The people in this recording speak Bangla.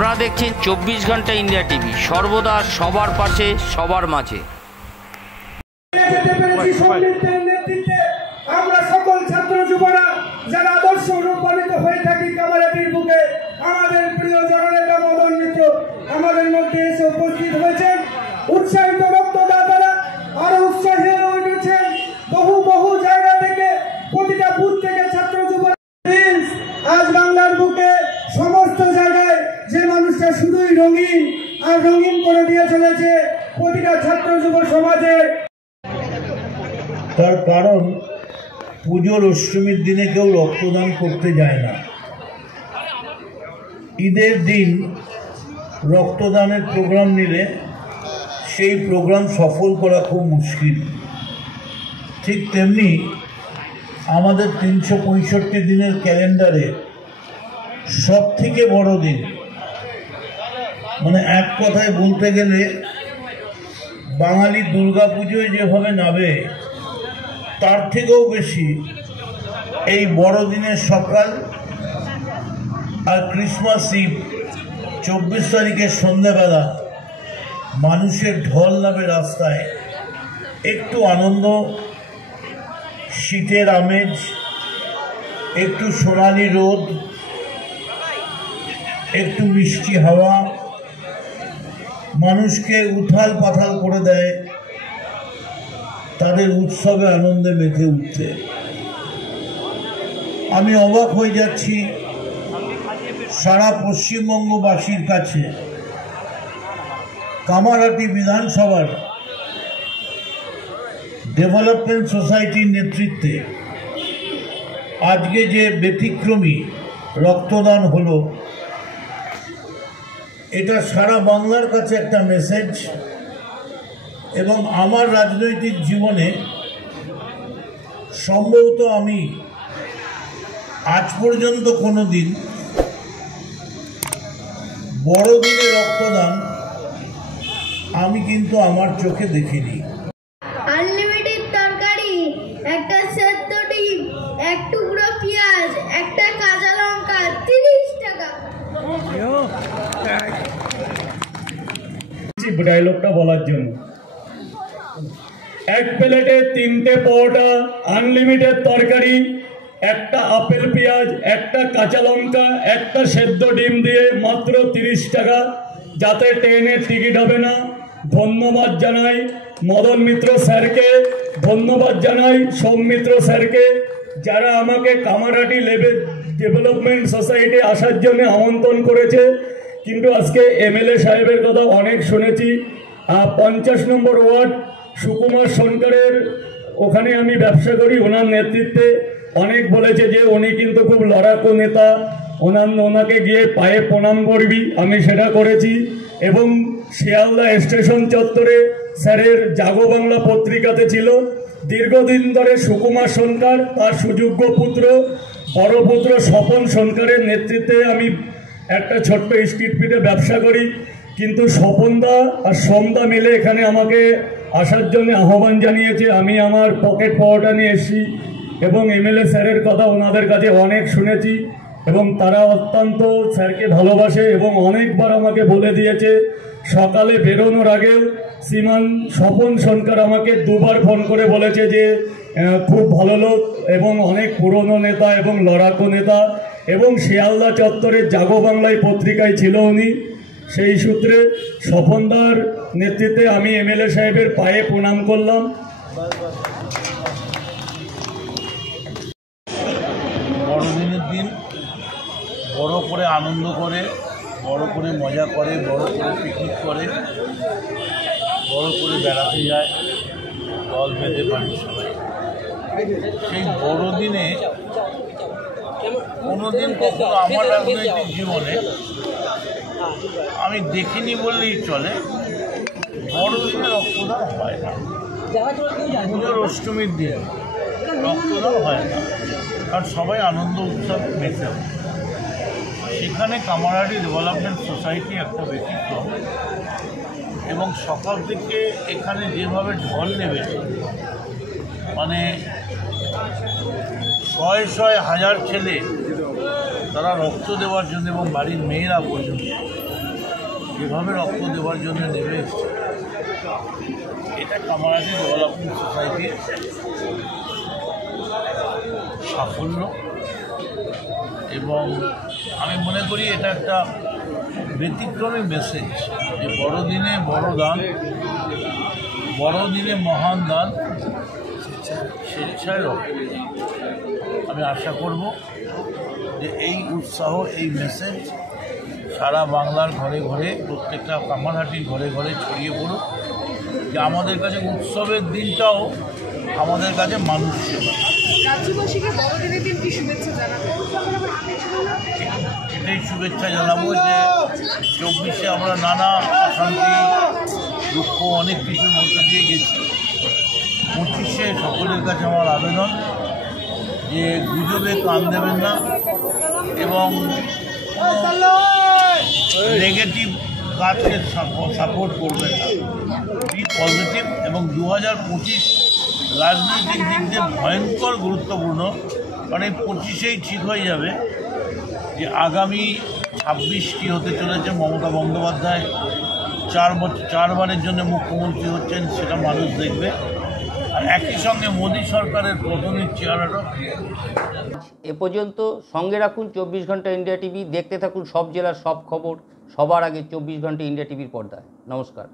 আপনারা দেখছেন 24 ঘন্টা ইন্ডিয়া টিভি, সর্বদা সবার পাশে সবার মাঝে। আমরা সকল ছাত্র যুবরা যারা আদর্শ অনুপ্রাণিত হয়ে থাকি কামারহাটির বুকে, আমাদের প্রিয় জননেতা মদন মিত্র আমাদের মধ্যে এসে উপস্থিত হয়েছেন। উৎসাহিত রক্তদাতারা আরো উৎসাহী হয়ে উঠেছেন। বহু জায়গা থেকে, প্রতিটা বুথ থেকে ছাত্র যুবরা আজ বাংলার বুকে সমস্ত জায়গায় যে মানুষটা শুধুই রঙিন আর রঙিন করে দিয়ে চলেছে প্রতিটা ছাত্র যুব সমাজে। তার কারণ পুজোর অষ্টমীর দিনে কেউ রক্তদান করতে যায় না। ঈদের দিন রক্তদানের প্রোগ্রাম নিলে সেই প্রোগ্রাম সফল করা খুব মুশকিল। ঠিক তেমনি আমাদের 365 দিনের ক্যালেন্ডারে সব থেকে বড় দিন, মানে এক কথায় বলতে গেলে বাঙালি দুর্গা পুজোয় যেভাবে নাবে তার থেকেও বেশি এই বড়দিনের সকাল আর ক্রিসমাস ইভ 24 তারিখের সন্ধ্যাবেলা মানুষের ঢল নামে রাস্তায়। একটু আনন্দ, শীতের আমেজ, একটু সোনালি রোদ, একটু মিষ্টি হাওয়া মানুষকে উথাল পাথাল করে দেয় তাদের উৎসবে আনন্দে মেতে উঠতে। আমি অবাক হয়ে যাচ্ছি সারা পশ্চিমবঙ্গবাসীর কাছে কামারহাটি বিধানসভার ডেভেলপমেন্ট সোসাইটির নেতৃত্বে আজকে যে ব্যতিক্রমী রক্তদান হলো, এটা সারা বাংলার কাছে একটা মেসেজ। এবং আমার রাজনৈতিক জীবনে সম্ভবত আমি আজ পর্যন্ত কোনো দিন বড়দিনে রক্তদান আমি কিন্তু আমার চোখে দেখিনি। আনলিমিটেড তরকারি, একটা সেদ্ধ ডিম, এক টুকরো পেঁয়াজ, একটা কাঁচা লঙ্কা, 30 টাকা। ডায়লগটা বলার জন্য এক প্লেটে 3টে পরোটা, আনলিমিটেড তরকারি, একটা আপেল পেঁয়াজ, একটা কাঁচা লঙ্কা, একটা সেদ্ধ ডিম দিয়ে মাত্র 30 টাকা, যাতে ট্রেনের টিকিট হবে না। ধন্যবাদ জানাই মদন মিত্র স্যারকে, ধন্যবাদ জানাই সোম মিত্র স্যারকে, যারা আমাকে কামারহাটি ডেভেলপমেন্ট সোসাইটি আসার জন্য আমন্ত্রণ করেছে। কিন্তু আজকে এমএলএ সাহেবের কথা অনেক শুনেছি। 50 নম্বর ওয়ার্ড সুকুমার সরকারের ওখানে আমি ব্যবসা করি, ওনার নেতৃত্বে অনেক বলেছে যে উনি কিন্তু খুব লড়াকু নেতা, ওনাকে গিয়ে পায়ে প্রণাম করবি, আমি সেটা করেছি। এবং শিয়ালদা স্টেশন চত্বরে স্যারের জাগো বাংলা পত্রিকাতে ছিল। দীর্ঘদিন ধরে সুকুমার সরকার, তার সুযোগ্য পুত্র বড় পুত্র স্বপন সরকারের নেতৃত্বে আমি একটা ছোট্ট স্ট্রিট ফিডে ব্যবসা করি। কিন্তু স্বপনদা আর সোমদা মিলে এখানে আমাকে আসার জন্য আহ্বান জানিয়েছে। আমি আমার পকেট পাওয়াটা নিয়ে এসেছি এবং এমএলএ স্যারের কথা ওনাদের কাছে অনেক শুনেছি এবং তারা অত্যন্ত স্যারকে ভালোবাসে এবং অনেকবার আমাকে বলে দিয়েছে। সকালে বেরোনোর আগেও শ্রীমান স্বপন সরকার আমাকে 2বার ফোন করে বলেছে যে খুব ভালো লোক এবং অনেক পুরনো নেতা এবং লড়াকু নেতা, এবং শিয়ালদা চত্বরের জাগো বাংলায় পত্রিকায় ছিল উনি। সেই সূত্রে স্বপনদার নেতৃত্বে আমি এমএলএ সাহেবের পায়ে প্রণাম করলাম। বড়দিনের দিন বড় করে আনন্দ করে, বড় করে মজা করে, বড় করে পিকনিক করে, বড় করে বেড়াতে যায়, দল বেঁধে পারি সবাই। সেই বড়দিনে কোনোদিন কখনো আমার রাজনৈতিক জীবনে আমি দেখিনি বললেই চলে, বড়দিনে রক্তদান হয় না। পুজোর অষ্টমীর দিন রক্তদান হয় না, কারণ সবাই আনন্দ উৎসব মেতে হয়। সেখানে কামারহাটি ডেভেলপমেন্ট সোসাইটি একটা ব্যতিক্রম। এবং সকাল থেকে এখানে যেভাবে ঢল নেমেছে, মানে শয়ে হাজার ছেলে তারা রক্ত দেওয়ার জন্য এবং বাড়ির মেয়েরা পর্যন্ত যেভাবে রক্ত দেওয়ার জন্য নেমে এসছে, এটা কামারহাটি ডেভেলপমেন্ট সোসাইটির সাফল্য। এবং আমি মনে করি এটা একটা ব্যতিক্রমী মেসেজ যে বড়দিনে বড় দান, বড়দিনে মহান দান, স্বেচ্ছায় রক্ত। আমি আশা করব যে এই উৎসাহ, এই মেসেজ সারা বাংলার ঘরে ঘরে, প্রত্যেকটা কামারহাটির ঘরে ঘরে ছড়িয়ে পড়ুক, যে আমাদের কাছে উৎসবের দিনটাও আমাদের কাছে মানুষ সেবা। রাজ্যবাসীকে বড়দিনের দিন কি শুভেচ্ছা জানাবো? এটাই শুভেচ্ছা জানাবো যে 24-এ আমরা নানা অশান্তি, দুঃখ, অনেক কিছুর মধ্যে দিয়ে গেছি। 25-এ সকলের কাছে আমার আবেদন যে গুজবে কান দেবেন না এবং নেগেটিভ কাজকে সাপোর্ট করবেন না, বি পজিটিভ। এবং 2025 রাজনৈতিক দিক দিয়ে ভয়ঙ্কর গুরুত্বপূর্ণ, কারণ এই 25-এই ঠিক হয়ে যাবে যে আগামী 26 কী হতে চলেছে। মমতা বন্দ্যোপাধ্যায় 4 বারের জন্য মুখ্যমন্ত্রী হচ্ছেন, সেটা মানুষ দেখবে। আর একই সঙ্গে মোদী সরকারের পতনের চেহারাটা এ পর্যন্ত সঙ্গে রাখুন 24 ঘন্টা ইন্ডিয়া টিভি। দেখতে থাকুন সব জেলার সব খবর সবার আগে 24 ঘন্টা ইন্ডিয়া টিভির পর্দায়। নমস্কার।